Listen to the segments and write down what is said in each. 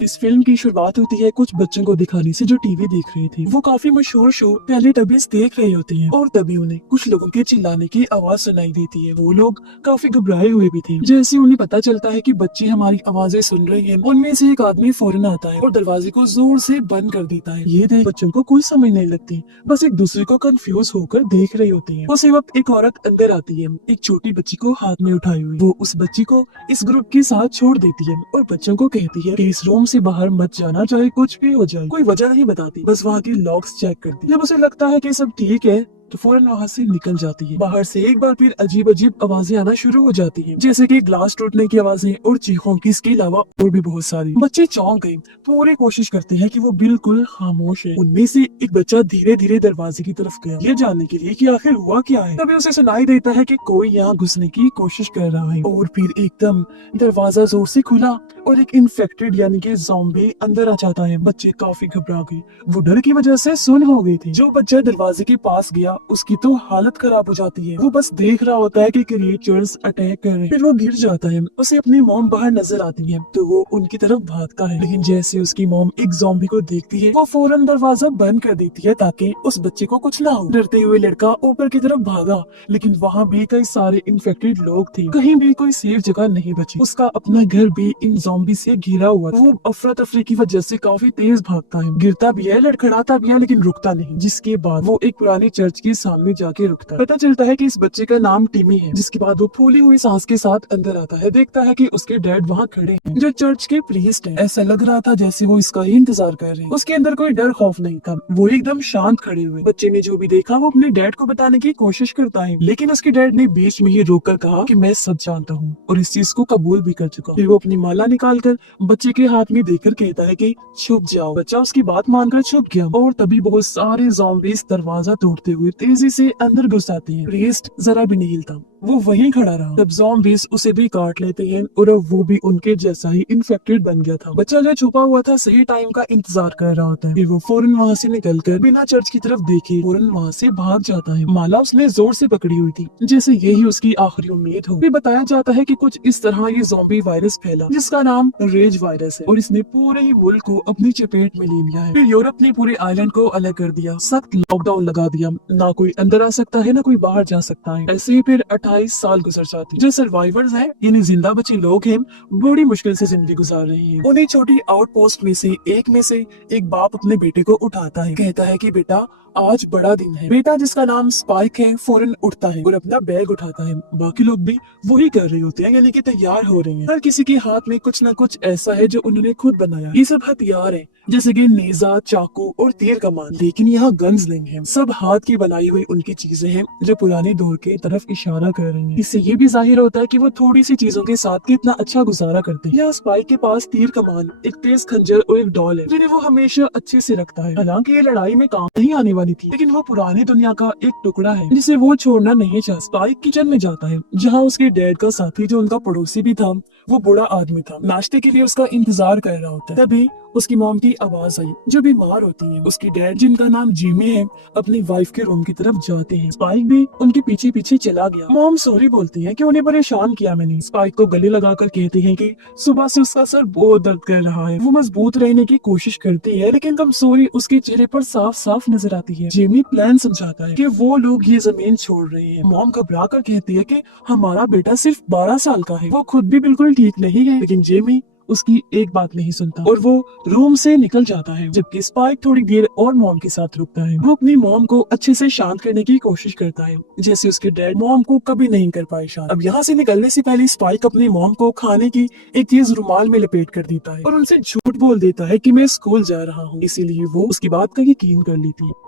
इस फिल्म की शुरुआत होती है कुछ बच्चों को दिखाने से जो टीवी देख रहे थे। वो काफी मशहूर शो पहले टबीज देख रहे होते हैं और तभी उन्हें कुछ लोगों के चिल्लाने की आवाज सुनाई देती है। वो लोग काफी घबराए हुए भी थे। जैसे उन्हें पता चलता है कि बच्चे हमारी आवाजें सुन रहे हैं, उनमें से एक आदमी फौरन आता है और दरवाजे को जोर से बंद कर देता है। ये देख बच्चों को कोई समझ नहीं लगती, बस एक दूसरे को कंफ्यूज होकर देख रहे होते हैं। उसी वक्त एक औरत अंदर आती है, एक छोटी बच्ची को हाथ में उठाए हुए। वो उस बच्ची को इस ग्रुप के साथ छोड़ देती है और बच्चों को कहती है कि इस रूम से बाहर मत जाना, चाहे कुछ भी हो जाए। कोई वजह नहीं बताती, बस वहाँ की लॉक्स चेक करती है। जब उसे लगता है कि सब ठीक है तो फौरन वहाँ से निकल जाती है। बाहर से एक बार फिर अजीब अजीब आवाजें आना शुरू हो जाती हैं, जैसे कि ग्लास टूटने की आवाजें और चीखों की। इसके अलावा और भी बहुत सारी। बच्चे चौंक गए, पूरी कोशिश करते हैं कि वो बिल्कुल खामोश है। उनमें से एक बच्चा धीरे धीरे दरवाजे की तरफ गया, ये जानने के लिए कि आखिर हुआ क्या है। तभी उसे सुनाई देता है कि कोई यहाँ घुसने की कोशिश कर रहा है और फिर एकदम दरवाजा जोर से खुला और एक इन्फेक्टेड यानी कि ज़ॉम्बी अंदर आ जाता है। बच्चे काफी घबरा गए, वो डर की वजह से सुन्न हो गए थे। जो बच्चा दरवाजे के पास गया उसकी तो हालत खराब हो जाती है। वो बस देख रहा होता है कि क्रिएचर्स अटैक कर रहे हैं। फिर वो गिर जाता है। उसे अपनी मॉम बाहर नजर आती है तो वो उनकी तरफ भागता है, लेकिन जैसे उसकी मॉम एक ज़ॉम्बी को देखती है वो फौरन दरवाजा बंद कर देती है ताकि उस बच्चे को कुछ ना हो। डरते हुए लड़का ऊपर की तरफ भागा, लेकिन वहाँ भी कई सारे इन्फेक्टेड लोग थे। कहीं भी कोई सेफ जगह नहीं बची। उसका अपना घर भी इन ज़ॉम्बी से घिरा हुआ था। वो अफरा तफरी की वजह से काफी तेज भागता है, गिरता भी है, लड़खड़ाता भी है, लेकिन रुकता नहीं। जिसके बाद वो एक पुरानी चर्च के सामने जाके रुकता है। पता चलता है कि इस बच्चे का नाम टिमी है। जिसके बाद वो फूली हुई सांस के साथ अंदर आता है, देखता है कि उसके डैड वहाँ खड़े हैं जो चर्च के प्रीस्ट हैं। ऐसा लग रहा था जैसे वो इसका ही इंतजार कर रहे हैं। उसके अंदर कोई डर खौफ नहीं था, वो एकदम शांत खड़े हुए। बच्चे ने जो भी देखा वो अपने डैड को बताने की कोशिश करता है, लेकिन उसके डैड ने बीच में ही रोककर कहा कि मैं सब जानता हूँ और इस चीज को कबूल भी कर चुका। फिर वो अपनी माला निकाल कर बच्चे के हाथ में देकर कहता है कि छुप जाओ। बच्चा उसकी बात मानकर छुप गया और तभी बहुत सारे ज़ॉम्बीज़ दरवाजा तोड़ते हुए तेजी से अंदर घुस आते हैं। प्रीस्ट जरा भी नहीं हिलता, वो वहीं खड़ा रहा। तब ज़ॉम्बीज़ उसे भी काट लेते हैं और अब वो भी उनके जैसा ही इन्फेक्टेड बन गया था। बच्चा जो छुपा हुआ था सही टाइम का इंतजार कर रहा होता है। फिर वो फौरन वहाँ से निकलकर बिना चर्च की तरफ देखे फौरन वहाँ से भाग जाता है। माला उसने जोर से पकड़ी हुई थी, जैसे यही उसकी आखिरी उम्मीद हो। फिर बताया जाता है कि कुछ इस तरह ये ज़ॉम्बी वायरस फैला जिसका नाम रेज वायरस है और इसने पूरे ही मुल्क को अपनी चपेट में ले लिया है। फिर यूरोप ने पूरे आइलैंड को अलग कर दिया, सख्त लॉकडाउन लगा दिया, ना कोई अंदर आ सकता है ना कोई बाहर जा सकता है। ऐसे ही फिर 28 साल गुजर जाते हैं। जो सर्वाइवर्स हैं यानी जिंदा बचे लोग हैं बड़ी मुश्किल से जिंदगी गुजार रहे हैं। उन्हीं छोटी आउटपोस्ट में से एक बाप अपने बेटे को उठाता है, कहता है कि बेटा आज बड़ा दिन है। बेटा जिसका नाम स्पाइक है फौरन उठता है और अपना बैग उठाता है। बाकी लोग भी वही कर रहे होते हैं, यानी कि तैयार हो रहे हैं। हर किसी के हाथ में कुछ न कुछ ऐसा है जो उन्होंने खुद बनाया। ये सब हथियार है, जैसे कि नेजा, चाकू और तीर कमान, लेकिन यहाँ गन्स नहीं है। सब हाथ की बनाई हुई उनकी चीजें हैं जो पुराने दौर के तरफ इशारा कर रही हैं। इससे ये भी जाहिर होता है कि वो थोड़ी सी चीजों के साथ कितना अच्छा गुजारा करते हैं। यहाँ स्पाइक के पास तीर कमान, एक तेज खंजर और एक डॉल है जिन्हें वो हमेशा अच्छे से रखता है। हालांकि ये लड़ाई में काम नहीं आने वाली थी, लेकिन वो पुरानी दुनिया का एक टुकड़ा है जिसे वो छोड़ना नहीं चाहता। स्पाइक किचन में जाता है जहाँ उसके डैड का साथी जो उनका पड़ोसी भी था, वो बूढ़ा आदमी था, नाश्ते के लिए उसका इंतजार कर रहा होता है। तभी उसकी मॉम की आवाज आई जो बीमार होती है। उसकी डैड जिनका नाम जिमी है अपनी वाइफ के रूम की तरफ जाते हैं। स्पाइक भी उनके पीछे पीछे चला गया। मॉम सॉरी बोलती है कि उन्हें परेशान किया मैंने। स्पाइक को गले लगाकर कहती है कि सुबह से उसका सर बहुत दर्द कर रहा है। वो मजबूत रहने की कोशिश करती है, लेकिन कमजोरी उसके चेहरे पर साफ साफ नजर आती है। जिमी प्लान समझाता है कि वो लोग ये जमीन छोड़ रहे हैं। मॉम घबरा कर कहती है कि हमारा बेटा सिर्फ 12 साल का है, वो खुद भी बिल्कुल ठीक नहीं है। लेकिन जिमी उसकी एक बात नहीं सुनता और वो रूम से निकल जाता है, जबकि स्पाइक थोड़ी देर और मॉम के साथ रुकता है। वो अपनी मॉम को अच्छे से शांत करने की कोशिश करता है, जैसे उसके डैड मॉम को कभी नहीं कर पाए शांत। अब यहाँ से निकलने से पहले स्पाइक अपनी मॉम को खाने की एक चीज रुमाल में लपेट कर देता है और उनसे झूठ बोल देता है कि मैं स्कूल जा रहा हूँ, इसीलिए वो उसकी बात का यकीन कर लेती है।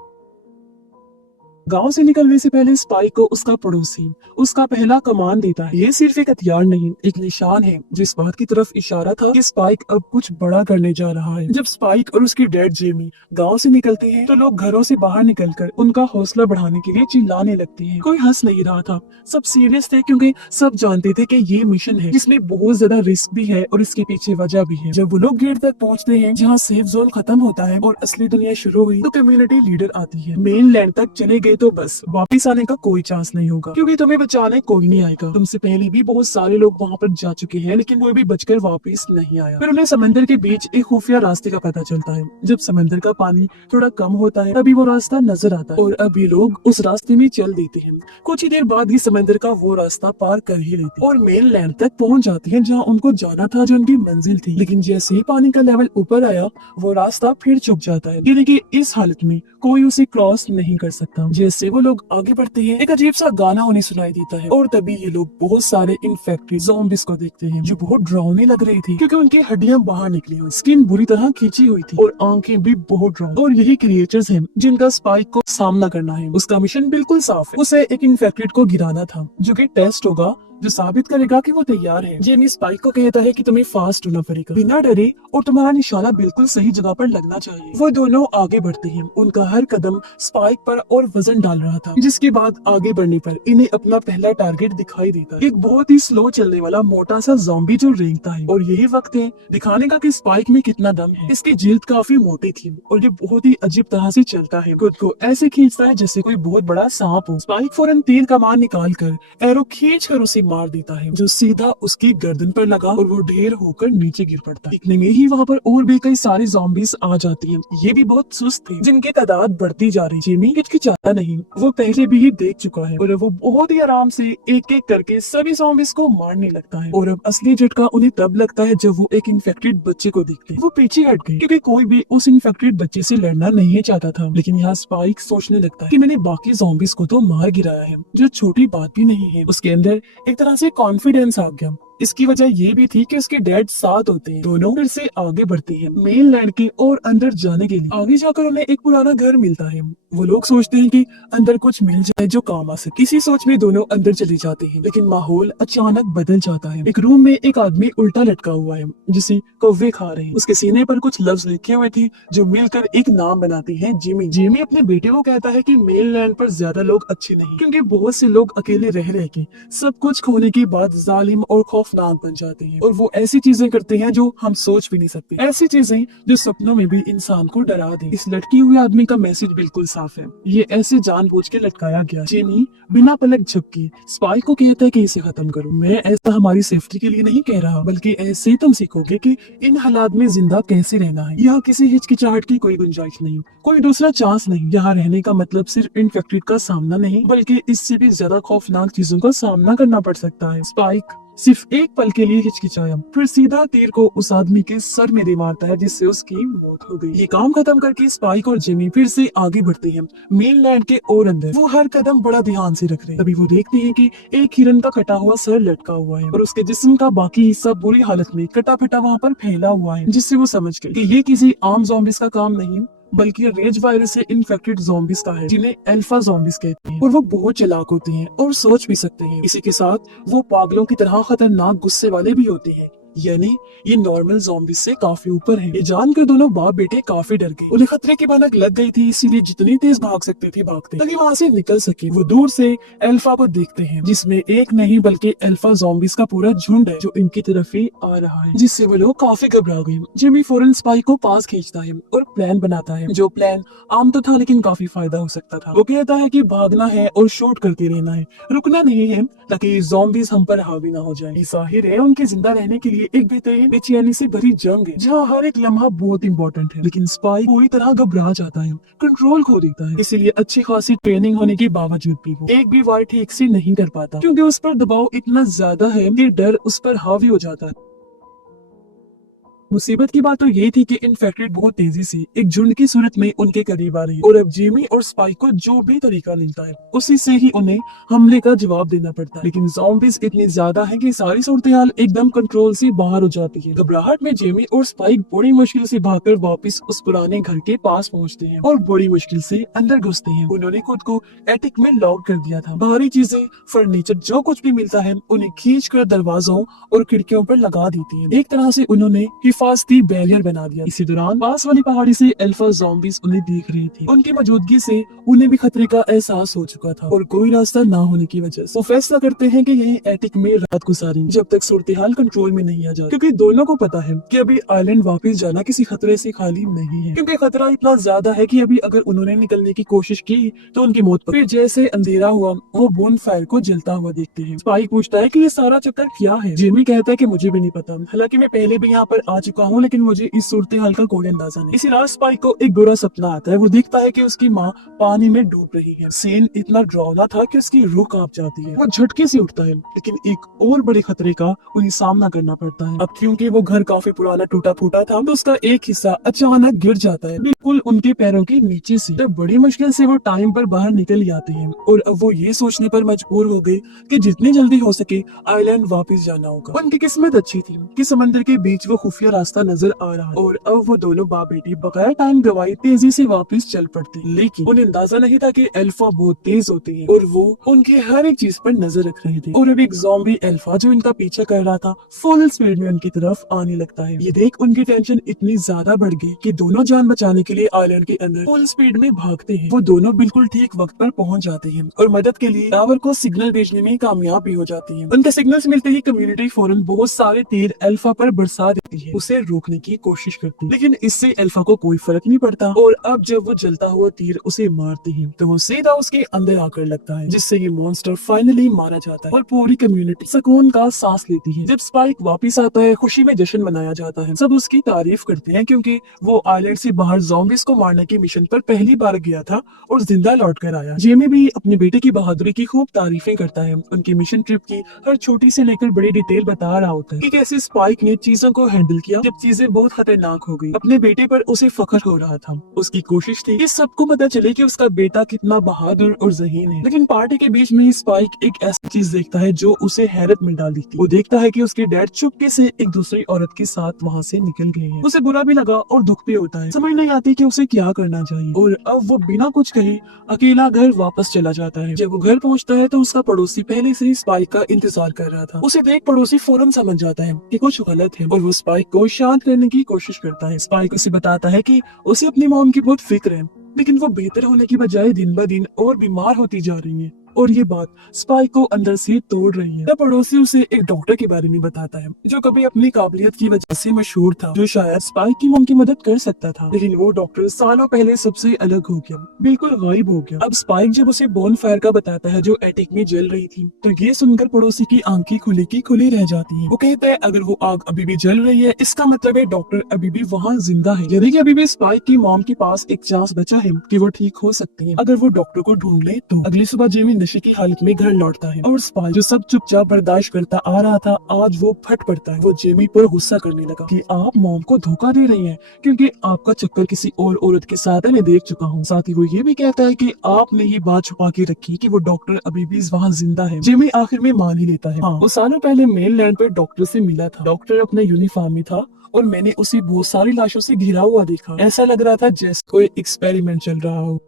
गांव से निकलने से पहले स्पाइक को उसका पड़ोसी उसका पहला कमान देता है। ये सिर्फ एक हथियार नहीं, एक निशान है जो इस बात की तरफ इशारा था कि स्पाइक अब कुछ बड़ा करने जा रहा है। जब स्पाइक और उसके डैड जेमी गांव से निकलते हैं तो लोग घरों से बाहर निकलकर उनका हौसला बढ़ाने के लिए चिल्लाने लगते हैं। कोई हंस नहीं रहा था, सब सीरियस थे क्योंकि सब जानते थे कि ये मिशन है जिसमें बहुत ज्यादा रिस्क भी है और इसके पीछे वजह भी है। जब वो लोग गेट तक पहुंचते हैं जहाँ सेफ जोन खत्म होता है और असली दुनिया शुरू हुई तो कम्युनिटी लीडर आती है। मेन लैंड तक चले गए तो बस वापिस आने का कोई चांस नहीं होगा, क्योंकि तुम्हें बचाने कोई नहीं आएगा। तुमसे पहले भी बहुत सारे लोग वहाँ पर जा चुके हैं, लेकिन कोई भी बचकर वापिस नहीं आया। फिर उन्हें समंदर के बीच एक खुफिया रास्ते का पता चलता है। जब समंदर का पानी थोड़ा कम होता है तभी वो रास्ता नजर आता है और अब ये लोग उस रास्ते में चल देते हैं। कुछ ही देर बाद ही समंदर का वो रास्ता पार कर ही लेते हैं और मेन लैंड तक पहुंच जाते हैं, जहाँ उनको जाना था, जो उनकी मंजिल थी। लेकिन जैसे ही पानी का लेवल ऊपर आया वो रास्ता फिर चुक जाता है, यानी कि इस हालत में कोई उसे क्रॉस नहीं कर सकता। जैसे वो लोग आगे बढ़ते हैं एक अजीब सा गाना उन्हें सुनाई देता है और तभी ये लोग बहुत सारे इन्फेक्टेड ज़ॉम्बीज़ को देखते हैं, जो बहुत डरावनी लग रही थी क्योंकि उनकी हड्डियां बाहर निकली हुई, स्किन बुरी तरह खींची हुई थी और आंखें भी बहुत डरावनी। और यही क्रिएचर्स हैं जिनका स्पाइक को सामना करना है। उसका मिशन बिल्कुल साफ है, उसे एक इन्फेक्टेड को गिराना था, जो कि टेस्ट होगा जो साबित करेगा कि वो तैयार है। जेमी स्पाइक को कहता है कि तुम्हें फास्ट होना पड़ेगा, बिना डरे, और तुम्हारा निशाना बिल्कुल सही जगह पर लगना चाहिए। वो दोनों आगे बढ़ते हैं, उनका हर कदम स्पाइक पर और वजन डाल रहा था, जिसके बाद आगे बढ़ने पर इन्हें अपना पहला टारगेट दिखाई देता है। एक बहुत ही स्लो चलने वाला मोटा सा ज़ॉम्बी जो रेंगता है, और यही वक्त है दिखाने का कि स्पाइक में कितना दम है। इसकी जिल्द काफी मोटी थी और ये बहुत ही अजीब तरह से चलता है, खुद को ऐसे खींचता है जैसे कोई बहुत बड़ा सांप हो। स्पाइक फौरन तीर कमान निकाल कर एरो खींच कर उसे मार देता है, जो सीधा उसकी गर्दन पर लगा और वो ढेर होकर नीचे गिर पड़ता है। इतने में ही वहाँ पर और भी कई सारे ज़ॉम्बीज़ आ जाती हैं। ये भी बहुत सुस्त थे, जिनकी तादाद बढ़ती जा रही। जेमी हिचकिचाता नहीं, वो पहले भी ही देख चुका है और वो बहुत ही आराम से एक एक करके सभी ज़ॉम्बीज़ को मारने लगता है। और अब असली झटका उन्हें तब लगता है जब वो एक इन्फेक्टेड बच्चे को देखते हैं। वो पीछे हट गए क्योंकि कोई भी उस इन्फेक्टेड बच्चे से लड़ना नहीं चाहता था। लेकिन यहाँ स्पाइक सोचने लगता है कि मैंने बाकी ज़ॉम्बीज़ को तो मार गिराया है, जो छोटी बात भी नहीं है। उसके अंदर एक तरह से कॉन्फिडेंस आ गया। इसकी वजह ये भी थी कि उसके डैड साथ होते हैं। दोनों फिर से आगे बढ़ते हैं मेन लैंड के और अंदर जाने के लिए। आगे जाकर उन्हें एक पुराना घर मिलता है। वो लोग सोचते हैं कि अंदर कुछ मिल जाए जो काम आ सके। इसी सोच में दोनों अंदर चले जाते हैं, लेकिन माहौल अचानक बदल जाता है। एक रूम में एक आदमी उल्टा लटका हुआ है, जिसे कौवे खा रहे हैं। उसके सीने पर कुछ लफ्ज लिखे हुए थे जो मिलकर एक नाम बनाते हैं, जिमी। जिमी अपने बेटे को कहता है कि मेन लैंड पर ज्यादा लोग अच्छे नहीं, क्योंकि बहुत से लोग अकेले रह रह के सब कुछ खोने के बाद जालिम और खौफनाक बन जाते हैं, और वो ऐसी चीजें करते हैं जो हम सोच भी नहीं सकते, ऐसी चीजें जो सपनों में भी इंसान को डरा दे। इस लटकी हुए आदमी का मैसेज बिल्कुल साफ है, ये ऐसे जानबूझ के लटकाया गया। जिमी बिना पलक झपके स्पाइक को कहता है कि इसे खत्म करो। मैं ऐसा हमारी सेफ्टी के लिए नहीं कह रहा, बल्कि ऐसे तुम सीखोगे कि इन हालात में जिंदा कैसे रहना है। यहाँ किसी हिचकिचाहट की कोई गुंजाइश नहीं, कोई दूसरा चांस नहीं। यहाँ रहने का मतलब सिर्फ इन्फेक्टेड का सामना नहीं, बल्कि इससे भी ज्यादा खौफनाक चीजों का सामना करना पड़ सकता है। स्पाइक सिर्फ एक पल के लिए हिचकिचाया, फिर सीधा तीर को उस आदमी के सर में दे मारता है, जिससे उसकी मौत हो गई। ये काम खत्म करके स्पाइक और जिमी फिर से आगे बढ़ते हैं मेन लैंड के और अंदर। वो हर कदम बड़ा ध्यान से रख रहे हैं। तभी वो देखते हैं कि एक हिरन का कटा हुआ सर लटका हुआ है और उसके जिस्म का बाकी हिस्सा बुरी हालत में कटा फटा वहाँ पर फैला हुआ है, जिससे वो समझ गए कि ये किसी आम ज़ॉम्बीज़ का काम नहीं, बल्कि रेज वायरस से इन्फेक्टेड ज़ॉम्बीज़ का है, जिन्हें अल्फा ज़ॉम्बीज़ कहते हैं। और वो बहुत चालाक होते हैं और सोच भी सकते हैं। इसी के साथ वो पागलों की तरह खतरनाक गुस्से वाले भी होते हैं, यानी ये नॉर्मल ज़ॉम्बीज़ से काफी ऊपर है। ये जानकर दोनों बाप बेटे काफी डर गए। उन्हें खतरे की भनक लग गई थी, इसीलिए जितनी तेज भाग सकते थे भागते, ताकि वहाँ से निकल सके। वो दूर से अल्फा को देखते हैं, जिसमें एक नहीं बल्कि अल्फा ज़ॉम्बीज़ का पूरा झुंड है, जो इनकी तरफ ही आ रहा है, जिससे वो लोग काफी घबरा गए। जिमी फौरन स्पाइक को पास खींचता है और प्लान बनाता है, जो प्लान आम तो था लेकिन काफी फायदा हो सकता था। वो कहता है कि भागना है और शूट करते रहना है, रुकना नहीं है, ताकि ज़ॉम्बीज़ हम पर हावी ना हो जाए। जाहिर है उनके जिंदा रहने के लिए एक बेहतरीन बेचैनी से भरी जंग है, जहाँ हर एक लम्हा बहुत इंपॉर्टेंट है। लेकिन स्पाइक पूरी तरह घबरा जाता है, कंट्रोल खो देता है। इसीलिए अच्छी खासी ट्रेनिंग होने के बावजूद भी वो एक भी वार ठीक से नहीं कर पाता, क्योंकि उस पर दबाव इतना ज्यादा है कि डर उस पर हावी हो जाता है। मुसीबत की बात तो ये थी कि इन्फेक्टेड बहुत तेजी से एक झुंड की सूरत में उनके करीब आ रही है, और अब जिमी और स्पाइक को जो भी तरीका मिलता है उसी से ही उन्हें हमले का जवाब देना पड़ता है। लेकिन ज़ॉम्बीज़ इतनी ज्यादा है कि सारी सूरत-ए-हाल एकदम कंट्रोल से बाहर हो जाती है। घबराहट में जिमी और स्पाइक बड़ी मुश्किल से भागकर वापस उस पुराने घर के पास पहुंचते हैं और बड़ी मुश्किल से अंदर घुसते हैं। उन्होंने खुद को एटिक में लॉक कर दिया था। बाहरी चीजें, फर्नीचर, जो कुछ भी मिलता है उन्हें खींच कर दरवाजों और खिड़कियों पर लगा देती है। एक तरह से उन्होंने हिफाजती बैरियर बना दिया। इसी दौरान पास वाली पहाड़ी से अल्फा ज़ॉम्बीज़ उन्हें देख रही थी। उनकी मौजूदगी से उन्हें भी खतरे का एहसास हो चुका था और कोई रास्ता ना होने की वजह से वो फैसला करते हैं कि यहीं एटिक में रात गुजारेंगे जब तक सूरत हाल कंट्रोल में नहीं आ जाती, क्योंकि दोनों को पता है कि अभी आइलैंड वापस जाना किसी खतरे से खाली नहीं है, क्योंकि खतरा इतना ज्यादा है कि अभी अगर उन्होंने निकलने की कोशिश की तो उनकी मौत पर। फिर जैसे अंधेरा हुआ वो बोन फायर को जलता हुआ देखते हैं। स्पाइक पूछता है कि ये सारा चक्कर क्या है। जेमी कहता है कि मुझे भी नहीं पता, हालांकि मैं पहले भी यहाँ पर आ चुका हूँ, लेकिन मुझे इस सूरत हाल का कोई अंदाजा नहीं। इसी रात स्पाइक को एक बुरा सपना आता है। वो देखता है कि उसकी माँ पानी में डूब रही है। सीन इतना डरावना था कि उसकी रूह कांप जाती है। वो झटके से उठता है, लेकिन एक और बड़े खतरे का उन्हें सामना करना पड़ता है। अब क्योंकि वो घर काफी पुराना टूटा फूटा था तो उसका एक हिस्सा अचानक गिर जाता है, बिल्कुल उनके पैरों के नीचे से। तो बड़ी मुश्किल से वो टाइम पर बाहर निकल जाते हैं और अब वो ये सोचने पर मजबूर हो गए कि जितनी जल्दी हो सके आइलैंड वापस जाना होगा। उनकी किस्मत अच्छी थी कि समंदर के बीच वो खुफिया रास्ता नजर आ रहा है और अब वो दोनों बाप बेटी बगैर टाइम गवाए तेजी से वापस चल पड़ते हैं। लेकिन उन्हें अंदाजा नहीं था कि अल्फा बहुत तेज होते हैं और वो उनके हर एक चीज पर नजर रख रहे थे। और अब एक ज़ॉम्बी अल्फा जो इनका पीछा कर रहा था फुल स्पीड में उनकी तरफ आने लगता है। ये देख उनकी टेंशन इतनी ज्यादा बढ़ गई कि दोनों जान बचाने के लिए आइलैंड के अंदर फुल स्पीड में भागते हैं। वो दोनों बिल्कुल ठीक वक्त पर पहुंच जाते हैं और मदद के लिए टावर को सिग्नल भेजने में कामयाब भी हो जाती है। उनके सिग्नल्स मिलते ही कम्युनिटी फौरन बहुत सारे तीर अल्फा पर बरसा देती है, उसे रोकने की कोशिश करती है, लेकिन इससे अल्फा को कोई फर्क नहीं पड़ता। और अब जब वो जलता हुआ तीर उसे मारते हैं तो वो सीधा उसके अंदर आकर लगता है, जिससे ये मॉन्स्टर फाइनली मारा जाता है और पूरी कम्युनिटी सुकून का सांस लेती है। जब स्पाइक वापस आता है खुशी में जश्न मनाया जाता है। सब उसकी तारीफ करते हैं क्योंकि वो आइलैंड से बाहर ज़ॉम्बीज़ को मारने के मिशन पर पहली बार गया था और जिंदा लौट कर आया। जेमी भी अपने बेटे की बहादुरी की खूब तारीफें करता है। उनकी मिशन ट्रिप की हर छोटी से लेकर बड़ी डिटेल बता रहा होता है कि कैसे स्पाइक ने चीजों को हैंडल किया जब चीजें बहुत खतरनाक हो गई। अपने बेटे पर उसे फख्र हो रहा था। उसकी कोशिश थी कि सबको पता चले कि उसका बेटा कितना बहादुर और ज़हीन है। लेकिन पार्टी के बीच में ही स्पाइक एक ऐसी चीज देखता है जो उसे हैरत में डाल देती है। वो देखता है कि उसके डैड चुपके से एक दूसरी औरत के साथ वहाँ से निकल गए हैं। उसे बुरा भी लगा और दुख भी होता है। समझ नहीं आती कि उसे क्या करना चाहिए और अब वो बिना कुछ कहे अकेला घर वापस चला जाता है। जब वो घर पहुंचता है तो उसका पड़ोसी पहले से ही स्पाइक का इंतजार कर रहा था। उसे देख पड़ोसी फौरन समझ जाता है कि कुछ गलत है और वो स्पाइक को शांत करने की कोशिश करता है। स्पाइक उसे बताता है कि उसे अपनी मॉम की बहुत फिक्र है, लेकिन वो बेहतर होने की बजाय दिन ब दिन और बीमार होती जा रही है और ये बात स्पाइक को अंदर से तोड़ रही है। तब पड़ोसी उसे एक डॉक्टर के बारे में बताता है जो कभी अपनी काबिलियत की वजह से मशहूर था, जो शायद स्पाइक की मॉम की मदद कर सकता था। लेकिन वो डॉक्टर सालों पहले सबसे अलग हो गया, बिल्कुल गायब हो गया। अब स्पाइक जब उसे बोन फायर का बताता है जो एटिक में जल रही थी तो ये सुनकर पड़ोसी की आंखें खुली की खुली रह जाती है। वो कहता है अगर वो आग अभी भी जल रही है इसका मतलब है डॉक्टर अभी भी वहाँ जिंदा है, यानी कि अभी भी स्पाइक की मॉम के पास एक चांस बचा है कि वो ठीक हो सकती है अगर वो डॉक्टर को ढूंढ ले तो। अगली सुबह जेमी नशे की हालत में घर लौटता है और स्पाइक जो सब चुपचाप बर्दाश्त करता आ रहा था आज वो फट पड़ता है। वो जेमी पर गुस्सा करने लगा कि आप मॉम को धोखा दे रही हैं क्योंकि आपका चक्कर किसी और औरत के साथ है, मैं देख चुका हूँ। साथ ही वो ये भी कहता है कि आपने ये बात छुपा के रखी कि वो डॉक्टर अभी भी वहाँ जिंदा है। जेमी आखिर में मान ही लेता है। हाँ, वो सालों पहले मेन लैंड पर डॉक्टर से मिला था। डॉक्टर अपने यूनिफॉर्म में था और मैंने उसे बहुत सारी लाशों से घिरा हुआ देखा। ऐसा लग रहा था जैसे कोई एक्सपेरिमेंट चल रहा हो।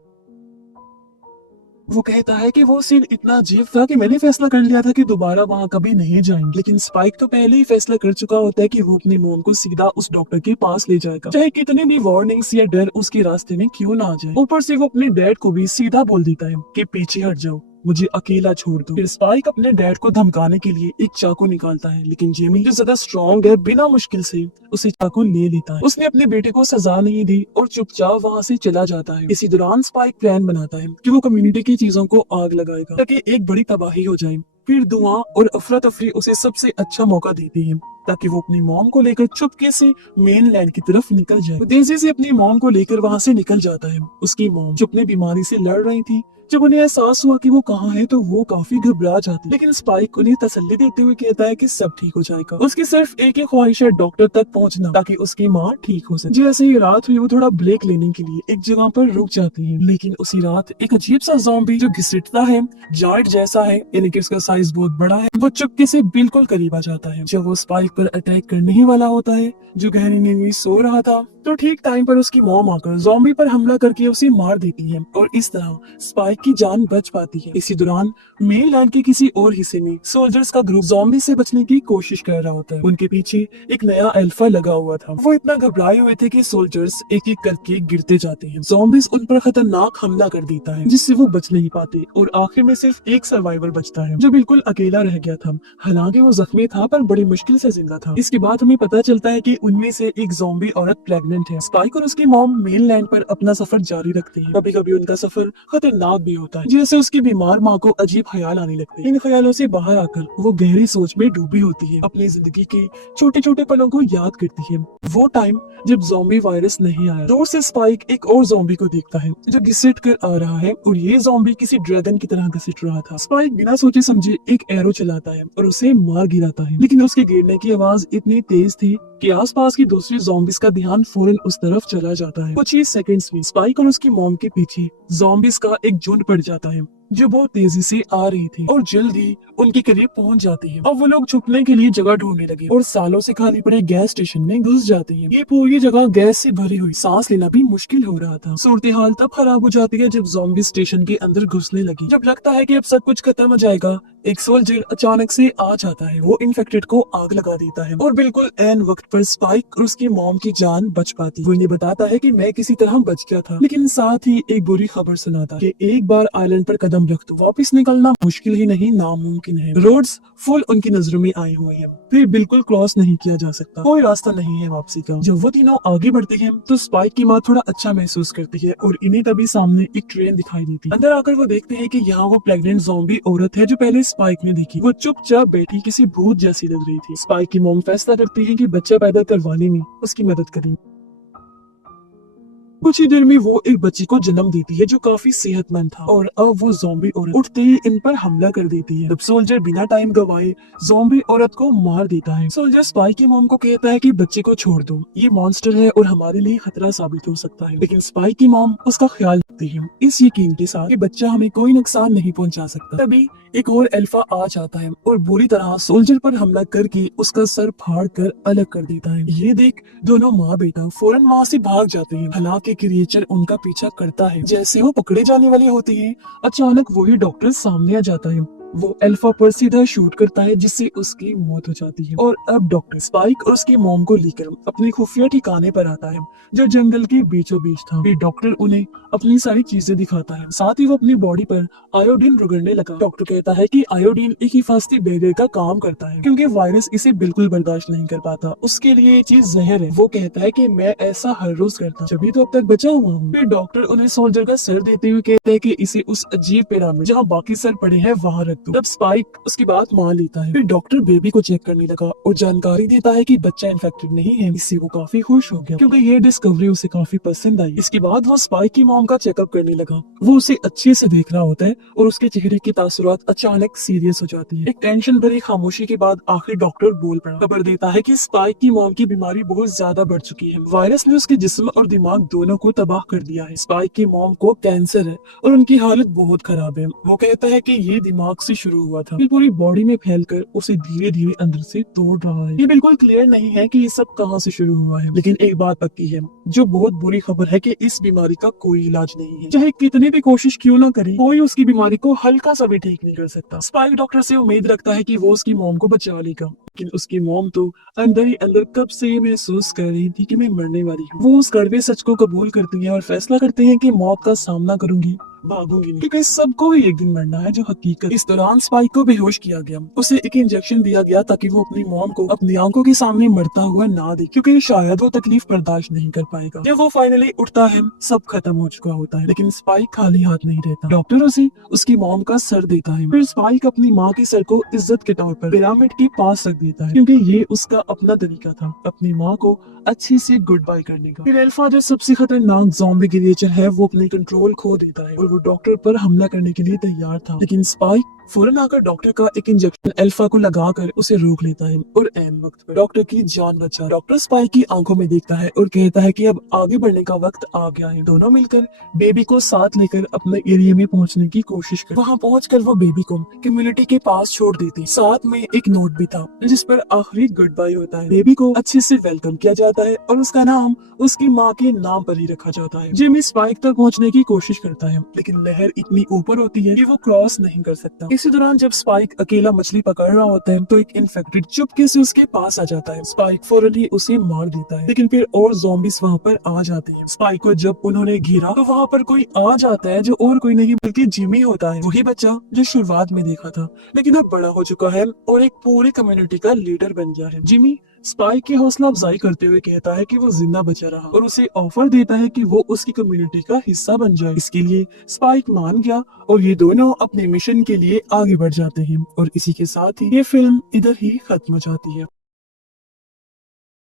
वो कहता है कि वो सीन इतना अजीब था कि मैंने फैसला कर लिया था कि दोबारा वहाँ कभी नहीं जाएंगे। लेकिन स्पाइक तो पहले ही फैसला कर चुका होता है कि वो अपनी मॉम को सीधा उस डॉक्टर के पास ले जाएगा, चाहे कितनी भी वार्निंग्स या डर उसके रास्ते में क्यों ना आ जाए। ऊपर से वो अपने डैड को भी सीधा बोल देता है कि पीछे हट जाओ, मुझे अकेला छोड़ दो। फिर स्पाइक अपने डैड को धमकाने के लिए एक चाकू निकालता है, लेकिन जेमी जो ज्यादा स्ट्रॉन्ग है बिना मुश्किल से उसे चाकू ले लेता है। उसने अपने बेटे को सजा नहीं दी और चुपचाप वहाँ से चला जाता है। इसी दौरान स्पाइक प्लान बनाता है कि वो कम्युनिटी की चीजों को आग लगाएगा ताकि एक बड़ी तबाही हो जाए। फिर धुआं और अफरा तफरी उसे सबसे अच्छा मौका देती है ताकि वो अपनी मॉम को लेकर चुपके से मेन लैंड की तरफ निकल जाए। वो तेजी से अपनी मॉम को लेकर वहाँ से निकल जाता है। उसकी मॉम जो अपनी बीमारी से लड़ रही थी, जब उन्हें एहसास हुआ कि वो कहाँ है तो वो काफी घबरा जाती, लेकिन स्पाइक उन्हें तसल्ली देते हुए कहता है कि सब ठीक हो जाएगा। उसकी सिर्फ एक ही ख्वाहिश है डॉक्टर तक पहुंचना ताकि उसकी माँ ठीक हो सके। जैसे ही रात हुई वो थोड़ा ब्रेक लेने के लिए एक जगह पर रुक जाती है, लेकिन उसी रात एक अजीब सा ज़ॉम्बी जो घिसटता है, जायंट जैसा है, यानी कि उसका साइज बहुत बड़ा है, वो चुपके से बिल्कुल करीब आ जाता है। जब वो स्पाइक पर अटैक करने ही वाला होता है जो गहरी नींद में सो रहा था तो ठीक टाइम पर उसकी मॉम आकर ज़ॉम्बी पर हमला करके उसे मार देती है और इस तरह स्पाइक की जान बच पाती है। इसी दौरान मेनलैंड के किसी और हिस्से में सोल्जर्स का ग्रुप ज़ॉम्बी से बचने की कोशिश कर रहा होता है। उनके पीछे एक नया अल्फा लगा हुआ था। वो इतना घबराए हुए थे कि सोल्जर्स एक एक करके गिरते जाते हैं। ज़ॉम्बीज उन पर खतरनाक हमला कर देता है जिससे वो बच नहीं पाते और आखिर में सिर्फ एक सर्वाइवर बचता है जो बिल्कुल अकेला रह गया था। हालांकि वो जख्मी था पर बड़ी मुश्किल से जिंदा था। इसके बाद हमें पता चलता है कि उनमें से एक ज़ॉम्बी औरत प्रेग्नेंट है। स्पाइक और उसकी मॉम मेनलैंड पर अपना सफर जारी रखते हैं। कभी कभी उनका सफर खतरनाक भी होता है, जैसे उसकी बीमार माँ को अजीब ख्याल आने लगते हैं। इन ख्यालों से बाहर आकर वो गहरी सोच में डूबी होती है, अपनी जिंदगी के छोटे छोटे पलों को याद करती है। वो टाइम जब ज़ॉम्बी वायरस नहीं आया। दूर से स्पाइक एक और ज़ॉम्बी को देखता है जो घिसट कर आ रहा है और ये ज़ॉम्बी किसी ड्रैगन की तरह घिसट रहा था। स्पाइक बिना सोचे समझे एक एरो चलाता है और उसे मार गिराता है, लेकिन उसके गिरने की आवाज इतनी तेज थी कि आसपास की दूसरी ज़ॉम्बीज का ध्यान फौरन उस तरफ चला जाता है। कुछ ही सेकंड्स में स्पाइक और उसकी मॉम के पीछे ज़ॉम्बीज का एक झुंड पड़ जाता है जो बहुत तेजी से आ रही थी और जल्दी उनके करीब पहुंच जाती है। अब वो लोग छुपने के लिए जगह ढूंढने लगे और सालों से खाली पड़े गैस स्टेशन में घुस जाते हैं। ये पूरी जगह गैस से भरी हुई, सांस लेना भी मुश्किल हो रहा था। सूरत हाल तब खराब हो जाती है जब ज़ॉम्बी स्टेशन के अंदर घुसने लगी। जब लगता है कि अब सब कुछ खत्म हो जाएगा, एक सोल्जर अचानक से आ जाता है। वो इन्फेक्टेड को आग लगा देता है और बिल्कुल ऐन वक्त पर स्पाइक और उसकी मॉम की जान बच पाती है। वो इन्हें बताता है कि मैं किसी तरह बच गया था, लेकिन साथ ही एक बुरी खबर सुनाता है कि एक बार आइलैंड पर कदम रख तो वापस निकलना मुश्किल ही नहीं नामुमकिन है। रोड्स फुल उनकी नजरों में आए हुए हैं, फिर बिल्कुल क्रॉस नहीं किया जा सकता, कोई रास्ता नहीं है वापसी का। जब वो तीनों आगे बढ़ते हैं तो स्पाइक की माँ थोड़ा अच्छा महसूस करती है और इन्हें तभी सामने एक ट्रेन दिखाई देती है। अंदर आकर वो देखते हैं कि यहाँ वो प्रेग्नेंट ज़ॉम्बी औरत है जो पहले स्पाइक ने देखी। वो चुपचाप बैठी किसी भूत जैसी लग रही थी। स्पाइक की मॉम फैसला करती है कि बच्चा पैदा करवाने में उसकी मदद करेंगे। कुछ ही देर में वो एक बच्ची को जन्म देती है जो काफी सेहतमंद था और अब वो ज़ॉम्बी औरत उठते ही इन पर हमला कर देती है। तब सोल्जर बिना टाइम गवाए ज़ॉम्बी औरत को मार देता है। सोल्जर स्पाइक की मॉम को कहता है कि बच्चे को छोड़ दो, ये मॉन्स्टर है और हमारे लिए खतरा साबित हो सकता है, लेकिन स्पाइक की मॉम उसका ख्याल रखती है इस यकीन के साथ कि बच्चा हमें कोई नुकसान नहीं पहुंचा सकता। तभी एक और अल्फा आ जाता है और बुरी तरह सोल्जर पर हमला करके उसका सर फाड़ कर अलग कर देता है। ये देख दोनों माँ बेटा फौरन वहाँ से भाग जाते हैं। हालांकि क्रिएचर उनका पीछा करता है। जैसे वो पकड़े जाने वाले होते हैं, अचानक वही डॉक्टर सामने आ जाता है। वो अल्फा पर सीधा शूट करता है जिससे उसकी मौत हो जाती है। और अब डॉक्टर स्पाइक और उसकी मॉम को लेकर अपने खुफिया ठिकाने पर आता है जो जंगल के बीचों बीच था। फिर डॉक्टर उन्हें अपनी सारी चीजें दिखाता है, साथ ही वो अपनी बॉडी पर आयोडीन रगड़ने लगा। डॉक्टर कहता है कि आयोडीन एक हिफाजती बैरियर का काम करता है क्योंकि वायरस इसे बिल्कुल बर्दाश्त नहीं कर पाता, उसके लिए ये चीज जहर है। वो कहता है कि मैं ऐसा हर रोज करता जब तो अब तक बचा हुआ हूँ। फिर डॉक्टर उन्हें सोल्जर का सर देते हुए कहते हैं कि इसे उस अजीब पिरामिड जहाँ बाकी सर पड़े हैं वहाँ रख दो। तब स्पाइक उसकी बात मान लेता है। फिर डॉक्टर बेबी को चेक करने लगा और जानकारी देता है कि बच्चा इन्फेक्टेड नहीं है। इससे वो काफी खुश हो गया क्योंकि ये डिस्कवरी उसे काफी पसंद आई। इसके बाद वो स्पाइक की मॉम का चेकअप करने लगा। वो उसे अच्छे से देख रहा होता है और उसके चेहरे की तासुरात अचानक सीरियस हो जाती है। एक टेंशन भरी खामोशी के बाद आखिर डॉक्टर बोल पड़ा, खबर देता है कि स्पाइक की मॉम की बीमारी बहुत ज्यादा बढ़ चुकी है। वायरस ने उसके जिस्म और दिमाग दोनों को तबाह कर दिया है। स्पाइक की मॉम को कैंसर है और उनकी हालत बहुत खराब है। वो कहता है कि ये दिमाग से शुरू हुआ था, फिर पूरी बॉडी में फैलकर उसे धीरे धीरे अंदर से तोड़ रहा है। ये बिल्कुल क्लियर नहीं है कि ये सब कहाँ से शुरू हुआ है, लेकिन एक बात पक्की है, जो बहुत बुरी खबर है कि इस बीमारी का कोई इलाज नहीं है। चाहे कितनी भी कोशिश क्यों ना करे, कोई उसकी बीमारी को हल्का सा भी ठीक नहीं कर सकता। स्पाइक डॉक्टर से उम्मीद रखता है कि वो उसकी मॉम को बचा लेगा, लेकिन उसकी मॉम तो अंदर ही अंदर कब से ये महसूस कर रही थी कि मैं मरने वाली हूँ। वो उस कड़वे सच को कबूल करती है और फैसला करते हैं कि मौत का सामना करूंगी, भागूंगी नहीं, क्योंकि सबको भी एक दिन मरना है जो हकीकत। इस दौरान स्पाइक को बेहोश किया गया, उसे एक इंजेक्शन दिया गया ताकि वो अपनी मॉम को अपनी आंखों के सामने मरता हुआ ना दे, क्योंकि शायद वो तकलीफ बर्दाश्त नहीं कर पाएगा। जब वो फाइनली उठता है सब खत्म हो चुका होता है, लेकिन स्पाइक खाली हाथ नहीं रहता। डॉक्टर उसे उसकी मॉम का सर देता है। फिर स्पाइक अपनी माँ के सर को इज्जत के तौर पर पिरामिड के पास रख देता है क्योंकि ये उसका अपना तरीका था अपनी माँ को अच्छे से गुड बाय करने का। फिर अल्फा जो सबसे खतरनाक ज़ॉम्बी क्रिएचर है वो अपने कंट्रोल खो देता है और वो डॉक्टर पर हमला करने के लिए तैयार था, लेकिन स्पाइक फौरन आकर डॉक्टर का एक इंजेक्शन अल्फा को लगाकर उसे रोक लेता है और ऐन वक्त पर डॉक्टर की जान बचा। डॉक्टर स्पाइक की आंखों में देखता है और कहता है कि अब आगे बढ़ने का वक्त आ गया है। दोनों मिलकर बेबी को साथ लेकर अपने एरिया में पहुंचने की कोशिश कर वहां पहुंचकर वो बेबी को कम्युनिटी के पास छोड़ देती। साथ में एक नोट भी था जिस पर आखिरी गुड बाय होता है। बेबी को अच्छे से वेलकम किया जाता है और उसका नाम उसकी माँ के नाम पर ही रखा जाता है। जिमी स्पाइक तक पहुंचने की कोशिश करता है लेकिन लहर इतनी ऊपर होती है कि वो क्रॉस नहीं कर सकता। इसी दौरान जब स्पाइक अकेला मछली पकड़ रहा होता है तो एक इन्फेक्टेड चुपके से उसके पास आ जाता है। स्पाइक फौरन ही उसे मार देता है लेकिन फिर और ज़ॉम्बीज वहाँ पर आ जाते हैं। स्पाइक को जब उन्होंने घेरा तो वहाँ पर कोई आ जाता है जो और कोई नहीं बल्कि जिमी होता है, वही बच्चा जो शुरुआत में देखा था लेकिन अब बड़ा हो चुका है और एक पूरी कम्युनिटी का लीडर बन गया है। जिमी स्पाइक की हौसला अफजाई करते हुए कहता है कि वो जिंदा बचा रहा और उसे ऑफर देता है कि वो उसकी कम्युनिटी का हिस्सा बन जाए। इसके लिए स्पाइक मान गया और ये दोनों अपने मिशन के लिए आगे बढ़ जाते हैं और इसी के साथ ही ये फिल्म इधर ही खत्म हो जाती है।